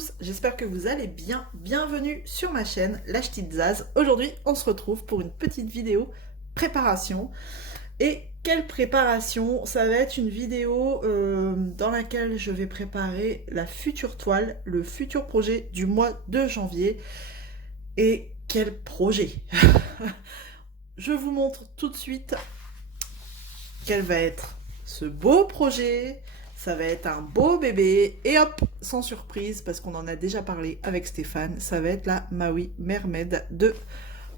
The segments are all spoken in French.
tous, j'espère que vous allez bien. Bienvenue sur ma chaîne, La Ch'tite Zaz. Aujourd'hui, on se retrouve pour une petite vidéo préparation. Et quelle préparation? Ça va être une vidéo dans laquelle je vais préparer la future toile, le futur projet du mois de janvier. Et quel projet! Je vous montre tout de suite quel va être ce beau projet. Ça va être un beau bébé. Et hop, sans surprise, parce qu'on en a déjà parlé avec Stéphane, ça va être la Maui Mermaid de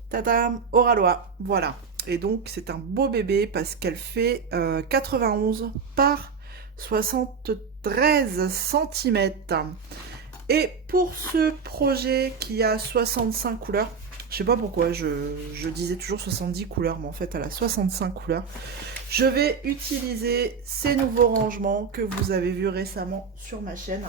Tadam Oralois. Voilà. Et donc, c'est un beau bébé parce qu'elle fait 91 par 73 cm. Et pour ce projet qui a 65 couleurs, je sais pas pourquoi, je disais toujours 70 couleurs, mais en fait, elle a 65 couleurs. Je vais utiliser ces nouveaux rangements que vous avez vus récemment sur ma chaîne,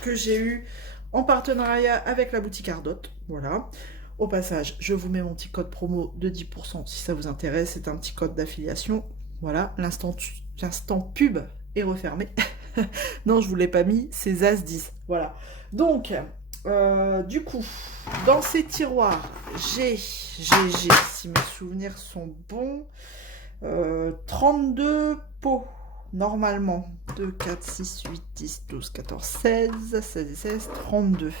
que j'ai eu en partenariat avec la boutique Ardot. Voilà. Au passage, je vous mets mon petit code promo de 10% si ça vous intéresse. C'est un petit code d'affiliation. Voilà, l'instant pub est refermé. Non, je ne vous l'ai pas mis, c'est Zaz10. Voilà. Donc, du coup, dans ces tiroirs, j'ai, si mes souvenirs sont bons, 32 pots normalement. 2, 4, 6, 8, 10, 12, 14, 16, 16 et 16, 32.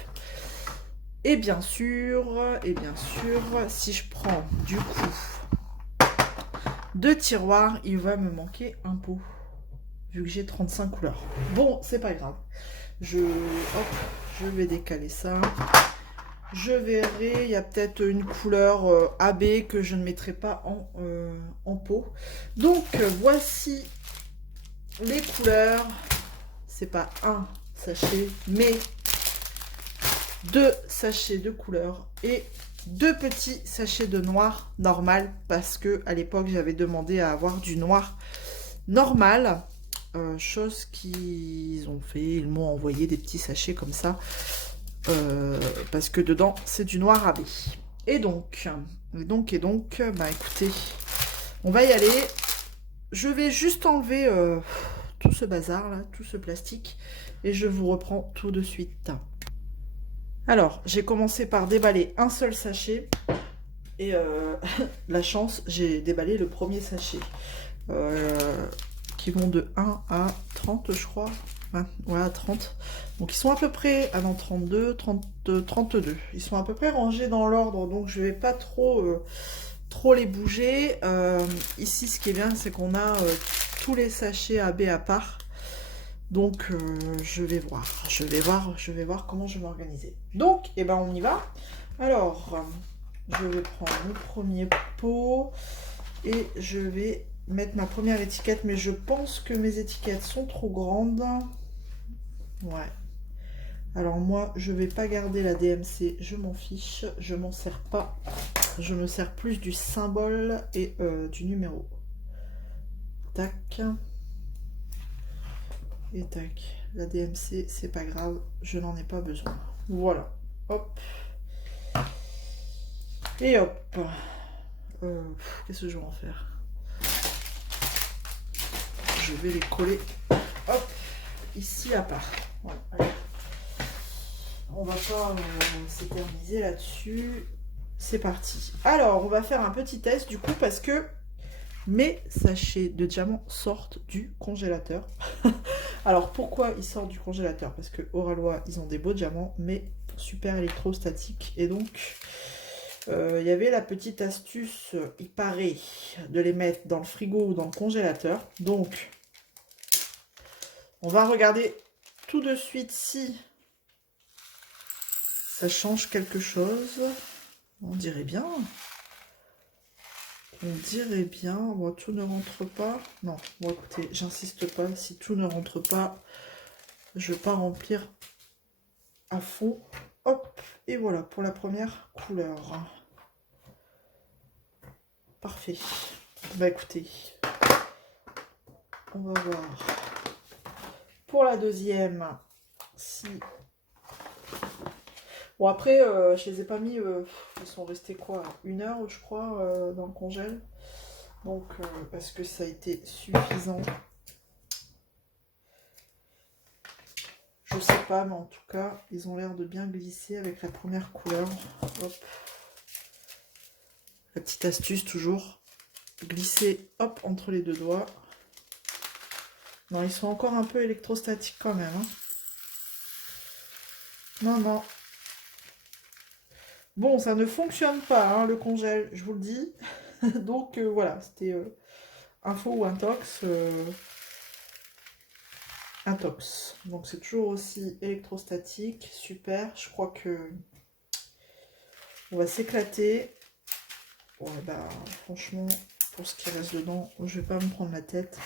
Et bien sûr, si je prends du coup 2 tiroirs, il va me manquer un pot, vu que j'ai 35 couleurs. Bon, c'est pas grave. Je vais décaler ça. Je verrai, il y a peut-être une couleur AB que je ne mettrai pas en pot. Donc, voici les couleurs. C'est pas un sachet, mais 2 sachets de couleurs et 2 petits sachets de noir normal parce que à l'époque j'avais demandé à avoir du noir normal, chose qu'ils ont fait. Ils m'ont envoyé des petits sachets comme ça parce que dedans c'est du noir AB. Et donc, bah écoutez, on va y aller. Je vais juste enlever tout ce bazar là, tout ce plastique, et je vous reprends tout de suite. Alors, j'ai commencé par déballer un seul sachet. Et la chance, j'ai déballé le premier sachet. Qui vont de 1 à 30, je crois. Ouais, à 30. Donc, ils sont à peu près... Ah non, 32, 30, 32. Ils sont à peu près rangés dans l'ordre. Donc, je vais pas trop les bouger. Ici, ce qui est bien, c'est qu'on a tous les sachets AB à part. Donc je vais voir comment je vais m'organiser. Donc, eh ben, on y va. Alors, je vais prendre mon premier pot et je vais mettre ma première étiquette, mais je pense que mes étiquettes sont trop grandes. Ouais. Alors moi, je vais pas garder la DMC, je m'en fiche, je m'en sers pas. Je me sers plus du symbole et du numéro. Tac. Et tac, la DMC, c'est pas grave, je n'en ai pas besoin. Voilà, hop. Et hop. Qu'est-ce que je vais en faire? Je vais les coller, hop, ici à part. Voilà, allez. On va pas s'éterniser là-dessus. C'est parti. Alors, on va faire un petit test du coup parce que mes sachets de diamants sortent du congélateur. Alors pourquoi ils sortent du congélateur? Parce que Oralois, ils ont des beaux diamants, mais super électrostatiques. Et donc, il y avait la petite astuce, il paraît, de les mettre dans le frigo ou dans le congélateur. Donc, on va regarder tout de suite si ça change quelque chose. On dirait bien. On dirait bien. Bon, tout ne rentre pas. Non, bon écoutez, j'insiste pas. Si tout ne rentre pas, je vais pas remplir à fond. Hop, et voilà pour la première couleur. Parfait. Bah écoutez, on va voir pour la deuxième si... Bon après, je les ai pas mis, ils sont restés quoi, 1 heure je crois dans le congèle. Donc, parce que ça a été suffisant. Je sais pas, mais en tout cas, ils ont l'air de bien glisser avec la première couleur. Hop. La petite astuce toujours, glisser hop entre les deux doigts. Non, ils sont encore un peu électrostatiques quand même. Hein. Non, non. Bon, ça ne fonctionne pas, hein, le congèle, je vous le dis. Donc voilà, c'était info ou intox. Intox. Donc c'est toujours aussi électrostatique. Super, je crois que on va s'éclater. Ouais, bah franchement, pour ce qui reste dedans, je vais pas me prendre la tête.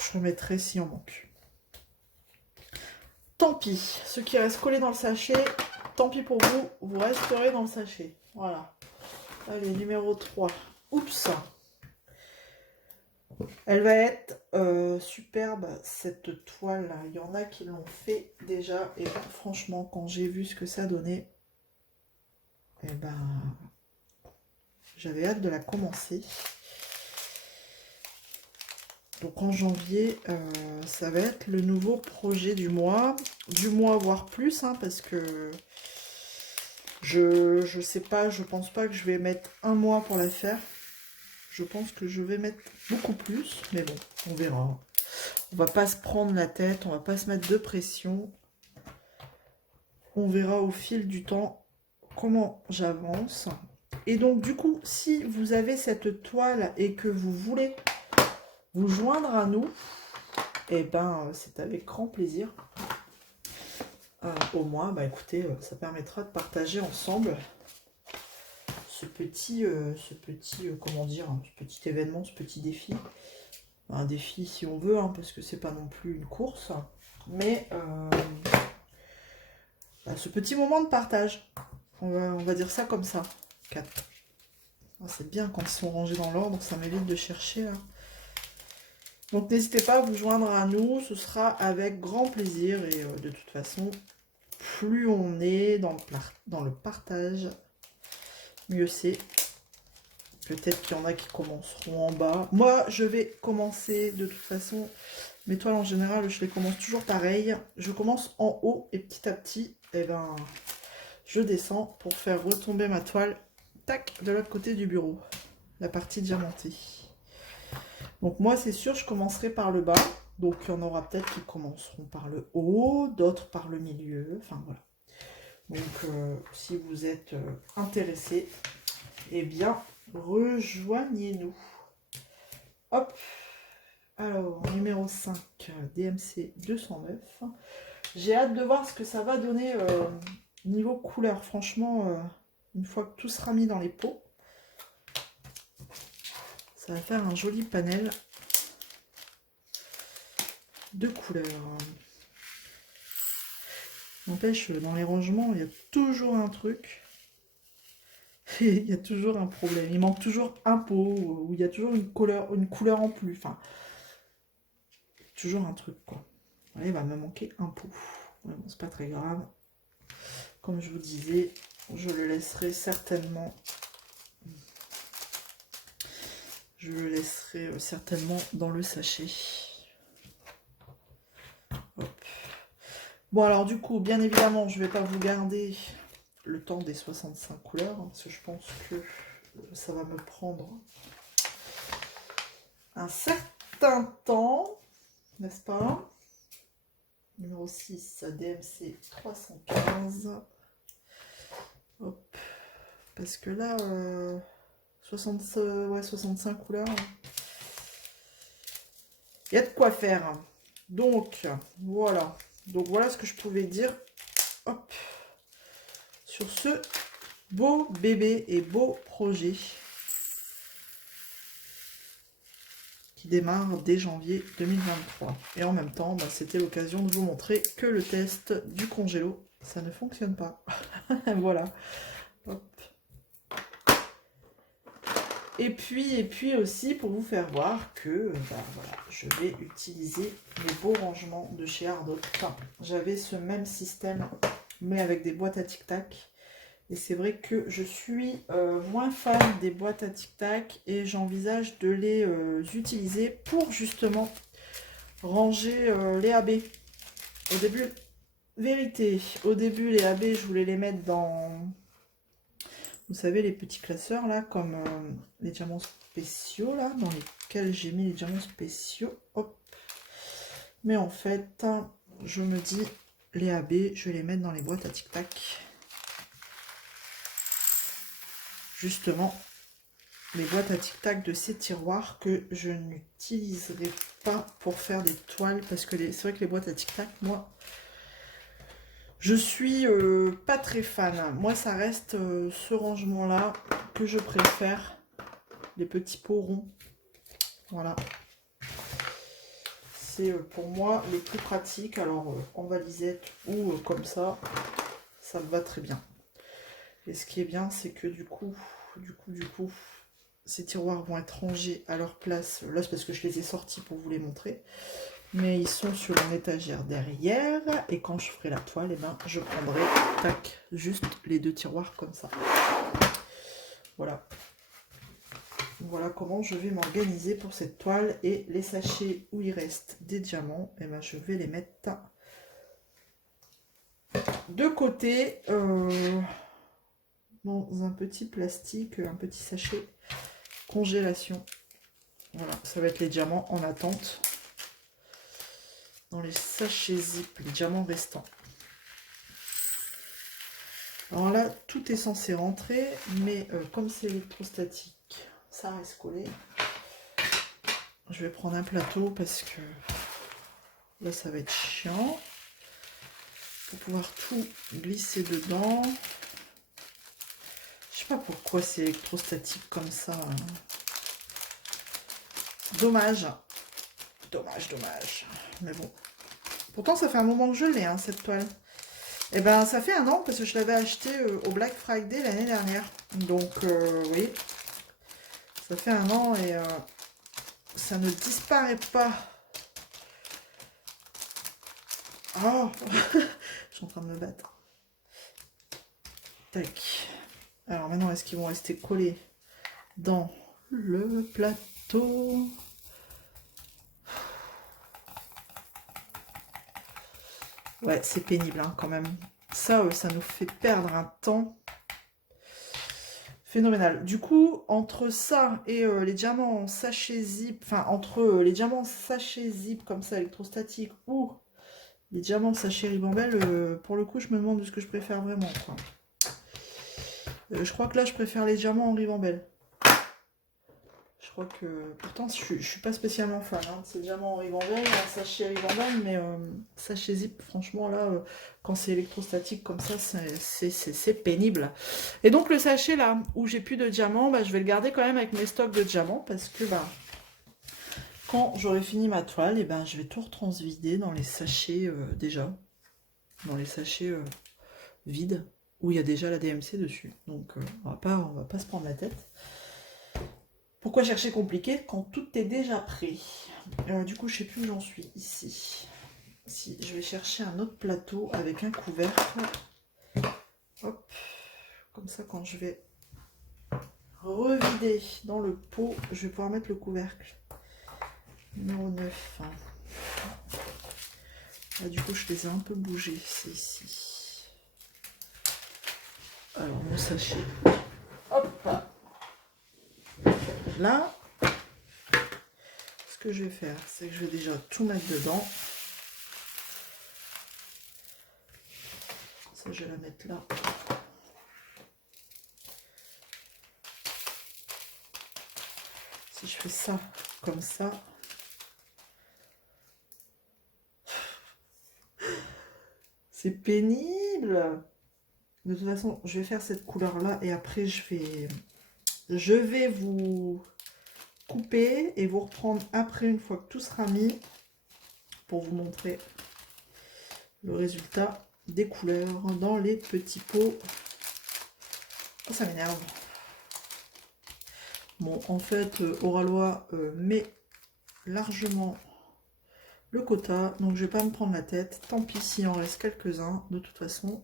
Je remettrai si on manque. Tant pis, ce qui reste collé dans le sachet, tant pis pour vous, vous resterez dans le sachet. Voilà. Allez, numéro 3. Oups. Elle va être superbe, cette toile. Il y en a qui l'ont fait déjà. Et ben, franchement, quand j'ai vu ce que ça donnait, et ben, j'avais hâte de la commencer. Donc en janvier, ça va être le nouveau projet du mois voire plus, hein, parce que je sais pas, je pense pas que je vais mettre un mois pour la faire. Je pense que je vais mettre beaucoup plus, mais bon, on verra. On va pas se prendre la tête, on va pas se mettre de pression. On verra au fil du temps comment j'avance. Et donc du coup, si vous avez cette toile et que vous voulez vous joindre à nous, et ben c'est avec grand plaisir. Au moins, bah écoutez, ça permettra de partager ensemble ce petit comment dire, ce petit événement, ce petit défi. Un défi si on veut, hein, parce que c'est pas non plus une course, mais bah, ce petit moment de partage. On va dire ça comme ça. 4. C'est bien quand ils sont rangés dans l'ordre, ça m'évite de chercher. Là. Donc n'hésitez pas à vous joindre à nous, ce sera avec grand plaisir. Et de toute façon, plus on est dans le partage, mieux c'est. Peut-être qu'il y en a qui commenceront en bas. Moi, je vais commencer de toute façon. Mes toiles en général, je les commence toujours pareil. Je commence en haut et petit à petit, eh ben, je descends pour faire retomber ma toile, tac, de l'autre côté du bureau. La partie diamantée. Donc moi, c'est sûr, je commencerai par le bas. Donc il y en aura peut-être qui commenceront par le haut, d'autres par le milieu. Enfin voilà. Donc si vous êtes intéressés, eh bien, rejoignez-nous. Hop. Alors, numéro 5, DMC 209. J'ai hâte de voir ce que ça va donner niveau couleur. Franchement, une fois que tout sera mis dans les pots, ça va faire un joli panel de couleurs. N'empêche, dans les rangements, il y a toujours un truc. Il y a toujours un problème. Il manque toujours un pot, ou il y a toujours une couleur en plus. Enfin, toujours un truc, quoi. Voilà, il va me manquer un pot. Ouais, bon, c'est pas très grave. Comme je vous disais, je le laisserai certainement. Je le laisserai certainement dans le sachet. Hop. Bon, alors du coup, bien évidemment, je ne vais pas vous garder le temps des 65 couleurs, hein, parce que je pense que ça va me prendre un certain temps, n'est-ce pas? Numéro 6, DMC 315. Hop. Parce que là, 65 couleurs, il y a de quoi faire. Donc, voilà. Donc, voilà ce que je pouvais dire. Hop. Sur ce beau bébé et beau projet qui démarre dès janvier 2023. Et en même temps, bah, c'était l'occasion de vous montrer que le test du congélo, ça ne fonctionne pas. Voilà. Hop. Et puis aussi pour vous faire voir que bah, voilà, je vais utiliser les beaux rangements de chez Ardot. Enfin, j'avais ce même système, mais avec des boîtes à tic-tac. Et c'est vrai que je suis moins fan des boîtes à tic-tac et j'envisage de les utiliser pour justement ranger les AB. Au début, vérité, au début, les AB, je voulais les mettre dans, vous savez, les petits classeurs, là, comme les diamants spéciaux, là, dans lesquels j'ai mis les diamants spéciaux. Hop. Mais en fait, je me dis, les AB, je vais les mettre dans les boîtes à tic-tac. Justement, les boîtes à tic-tac de ces tiroirs que je n'utiliserai pas pour faire des toiles. Parce que c'est vrai que les boîtes à tic-tac, moi, je suis pas très fan. Moi, ça reste ce rangement-là que je préfère. Les petits pots ronds. Voilà. C'est pour moi les plus pratiques. Alors, en valisette ou comme ça me va très bien. Et ce qui est bien, c'est que du coup, ces tiroirs vont être rangés à leur place. Là, c'est parce que je les ai sortis pour vous les montrer. Mais ils sont sur une étagère derrière. Et quand je ferai la toile, eh ben, je prendrai, tac, juste les deux tiroirs comme ça. Voilà. Voilà comment je vais m'organiser pour cette toile. Et les sachets où il reste des diamants, eh ben, je vais les mettre de côté. Dans un petit plastique, un petit sachet congélation. Voilà, ça va être les diamants en attente. Dans les sachets zip, les diamants restants. Alors là, tout est censé rentrer, mais comme c'est électrostatique, ça reste collé. Je vais prendre un plateau parce que là, ça va être chiant. Pour pouvoir tout glisser dedans. Je sais pas pourquoi c'est électrostatique comme ça. Dommage. Dommage. Mais bon. Pourtant, ça fait un moment que je l'ai, hein, cette toile. Et ben, ça fait un an parce que je l'avais acheté au Black Friday l'année dernière. Donc, oui. Ça fait un an et ça ne disparaît pas. Oh je suis en train de me battre. Tac. Alors maintenant, est-ce qu'ils vont rester collés dans le plateau? Ouais, c'est pénible hein, quand même. Ça, ça nous fait perdre un temps phénoménal. Du coup, entre ça et les diamants sachet zip, enfin, entre les diamants sachet zip comme ça, électrostatiques, ou les diamants sachet ribambelle, pour le coup, je me demande ce que je préfère vraiment. Quoi. Je crois que là, je préfère les diamants en ribambelle. Je crois que... Pourtant, je suis pas spécialement fan hein, de ces diamants en ribambelle, en sachet ribambelle, mais sachet zip, franchement, là, quand c'est électrostatique comme ça, c'est pénible. Et donc, le sachet, là, où j'ai plus de diamants, bah, je vais le garder quand même avec mes stocks de diamants, parce que, bah, quand j'aurai fini ma toile, et ben, je vais tout retransvider dans les sachets, déjà. Dans les sachets vides, où il y a déjà la DMC dessus. Donc, on va pas se prendre la tête. Pourquoi chercher compliqué quand tout est déjà prêt? Du coup, je sais plus où j'en suis ici. Si, je vais chercher un autre plateau avec un couvercle. Hop. Comme ça, quand je vais revider dans le pot, je vais pouvoir mettre le couvercle. Numéro 9. Là, du coup, je les ai un peu bougés. C'est ici. Alors, mon sachet. Hop. Là, ce que je vais faire, c'est que je vais déjà tout mettre dedans. Ça, je vais la mettre là. Si je fais ça comme ça, c'est pénible. De toute façon, je vais faire cette couleur-là et après, je vais vous couper et vous reprendre après une fois que tout sera mis pour vous montrer le résultat des couleurs dans les petits pots. Oh, ça m'énerve. Bon, en fait, Oralois met largement le quota, donc je vais pas me prendre la tête. Tant pis s'il en reste quelques-uns, de toute façon.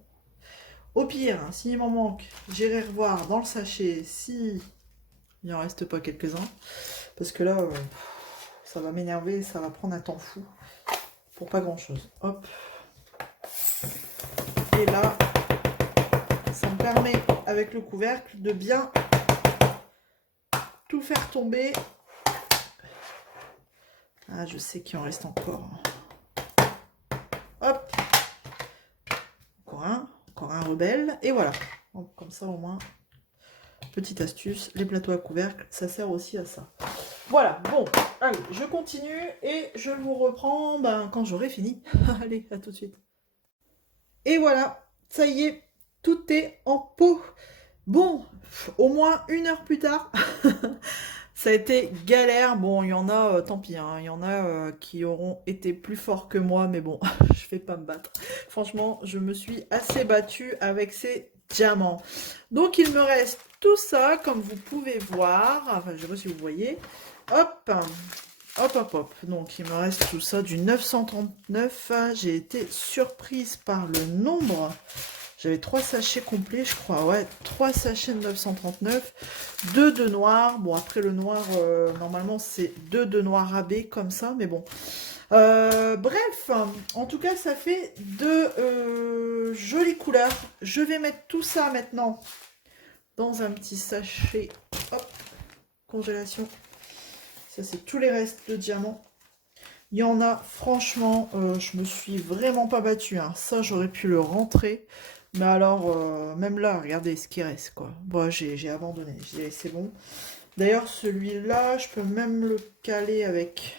Au pire, hein, s'il m'en manque, j'irai revoir dans le sachet si il en reste pas quelques-uns. Parce que là, ça va m'énerver, ça va prendre un temps fou pour pas grand-chose. Hop. Et là, ça me permet, avec le couvercle, de bien tout faire tomber. Ah, je sais qu'il en reste encore. Hop. Encore un rebelle. Et voilà. Donc, comme ça, au moins, petite astuce, les plateaux à couvercle, ça sert aussi à ça. Voilà, bon, allez, je continue et je vous reprends quand j'aurai fini. Allez, à tout de suite. Et voilà, ça y est, tout est en pot. Bon, au moins 1 heure plus tard, ça a été galère. Bon, il y en a, tant pis, hein, il y en a qui auront été plus forts que moi, mais bon, je vais pas me battre. Franchement, je me suis assez battue avec ces diamants. Donc, il me reste tout ça, comme vous pouvez voir. Enfin, je sais pas si vous voyez. Hop, hop, hop, hop. Donc, il me reste tout ça du 939. J'ai été surprise par le nombre. J'avais 3 sachets complets, je crois. Ouais, 3 sachets de 939. 2 de noir. Bon, après le noir, normalement, c'est 2 de noir AB, comme ça. Mais bon. Bref, en tout cas, ça fait de jolies couleurs. Je vais mettre tout ça maintenant dans un petit sachet. Hop, congélation. Ça, c'est tous les restes de diamants. Il y en a, franchement, je me suis vraiment pas battue. Hein. Ça, j'aurais pu le rentrer. Mais alors, même là, regardez ce qui reste, quoi. Bon, j'ai abandonné. J'ai dit, c'est bon. D'ailleurs, celui-là, je peux même le caler avec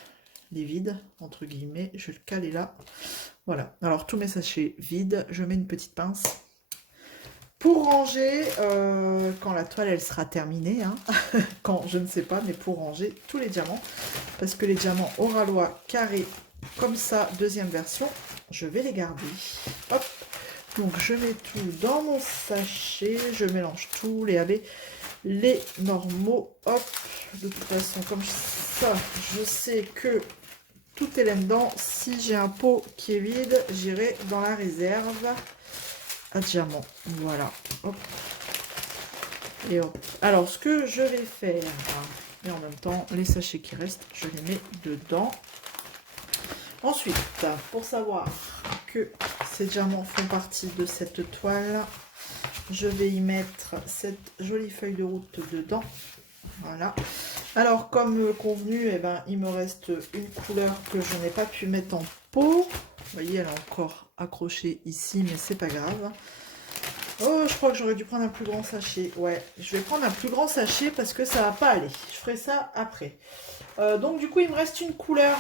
les vides, entre guillemets. Je vais le caler là. Voilà. Alors, tous mes sachets vides. Je mets une petite pince. Pour ranger, quand la toile elle sera terminée, hein, quand je ne sais pas, mais pour ranger tous les diamants, parce que les diamants Oralois carrés comme ça, deuxième version, je vais les garder. Hop, donc je mets tout dans mon sachet, je mélange tout, les AB, les normaux, hop, de toute façon comme ça, je sais que tout est là-dedans. Si j'ai un pot qui est vide, j'irai dans la réserve à diamants. Voilà. Hop. Et hop. Alors, ce que je vais faire, et en même temps, les sachets qui restent, je les mets dedans. Ensuite, pour savoir que ces diamants font partie de cette toile, je vais y mettre cette jolie feuille de route dedans. Voilà. Alors, comme convenu, eh ben, il me reste une couleur que je n'ai pas pu mettre en pot. Vous voyez, elle est encore accrochée ici, mais c'est pas grave. Oh, je crois que j'aurais dû prendre un plus grand sachet. Ouais, je vais prendre un plus grand sachet parce que ça va pas aller. Je ferai ça après. Donc, du coup, il me reste une couleur.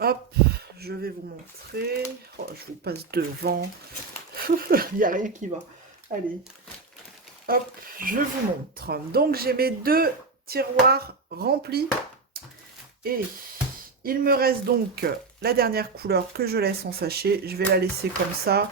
Hop, je vais vous montrer. Oh, je vous passe devant. Il n'y a rien qui va. Allez. Hop, je vous montre. Donc, j'ai mes 2 tiroirs remplis. Et il me reste donc la dernière couleur que je laisse en sachet. Je vais la laisser comme ça.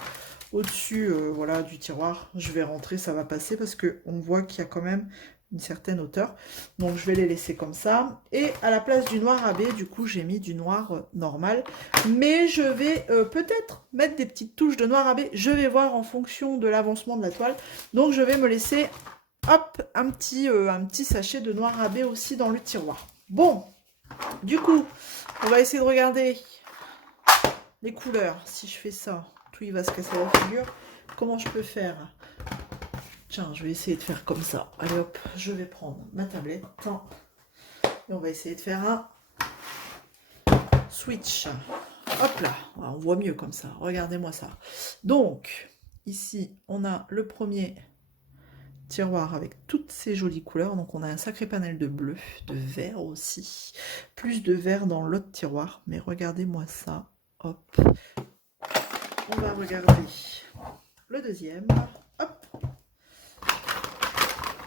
Au-dessus voilà, du tiroir, je vais rentrer, ça va passer parce qu'on voit qu'il y a quand même une certaine hauteur. Donc je vais les laisser comme ça. Et à la place du noir AB, du coup j'ai mis du noir normal. Mais je vais peut-être mettre des petites touches de noir AB. Je vais voir en fonction de l'avancement de la toile. Donc je vais me laisser, hop, un petit sachet de noir AB aussi dans le tiroir. Bon, du coup, on va essayer de regarder les couleurs. Si je fais ça, il va se casser la figure. Comment je peux faire? Tiens, je vais essayer de faire comme ça. Allez hop, je vais prendre ma tablette. Et on va essayer de faire un switch. Hop là, on voit mieux comme ça. Regardez-moi ça. Donc, ici, on a le premier tiroir avec toutes ces jolies couleurs. Donc, on a un sacré panel de bleu, de vert aussi. Plus de vert dans l'autre tiroir. Mais regardez-moi ça. Hop. On va regarder le deuxième. Hop.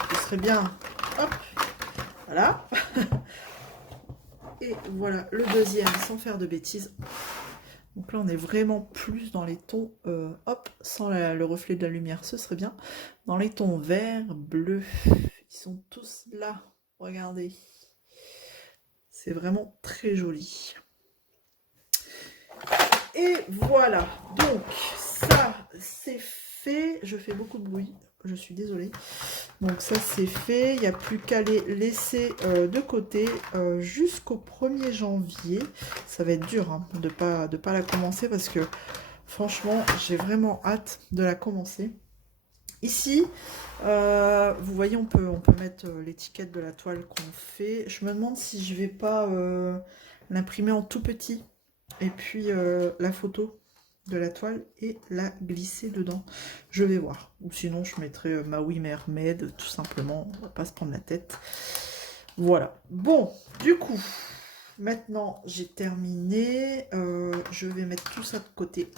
Ce serait bien. Hop. Voilà. Et voilà le deuxième sans faire de bêtises. Donc là, on est vraiment plus dans les tons, hop, sans le reflet de la lumière, ce serait bien. Dans les tons vert, bleu. Ils sont tous là. Regardez. C'est vraiment très joli. Et voilà, donc ça c'est fait. Je fais beaucoup de bruit, je suis désolée. Donc ça c'est fait, il n'y a plus qu'à les laisser de côté jusqu'au 1er janvier. Ça va être dur hein, de pas la commencer parce que Franchement, j'ai vraiment hâte de la commencer. Ici, vous voyez, on peut mettre l'étiquette de la toile qu'on fait. Je me demande si je vais pas l'imprimer en tout petit. Et puis la photo de la toile et la glisser dedans. Je vais voir. Ou sinon, je mettrai Maui Mermaid, tout simplement. On va pas se prendre la tête. Voilà. Bon, du coup, maintenant, j'ai terminé. Je vais mettre tout ça de côté.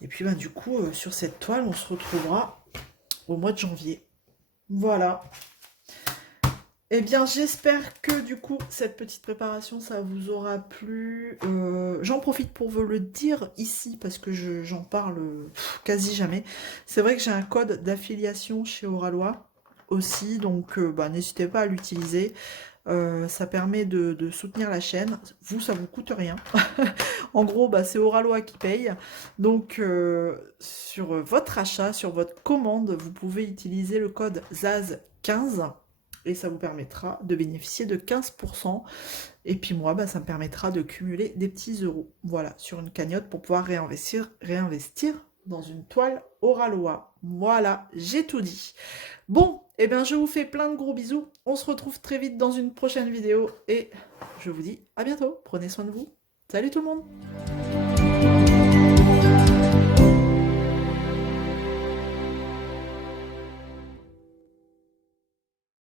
Et puis, du coup, sur cette toile, on se retrouvera au mois de janvier. Voilà. Eh bien, j'espère que du coup, cette petite préparation, ça vous aura plu. J'en profite pour vous le dire ici, parce que j'en parle quasi jamais. C'est vrai que j'ai un code d'affiliation chez Oralois aussi, donc n'hésitez pas à l'utiliser. Ça permet de soutenir la chaîne. Vous, ça vous coûte rien. En gros, c'est Oralois qui paye. Donc, sur votre achat, sur votre commande, vous pouvez utiliser le code ZAZ15 et ça vous permettra de bénéficier de 15%. Et puis moi, ça me permettra de cumuler des petits euros. Voilà, sur une cagnotte pour pouvoir réinvestir dans une toile Oralois. Voilà, j'ai tout dit. Bon, eh bien, je vous fais plein de gros bisous. On se retrouve très vite dans une prochaine vidéo et je vous dis à bientôt. Prenez soin de vous. Salut tout le monde!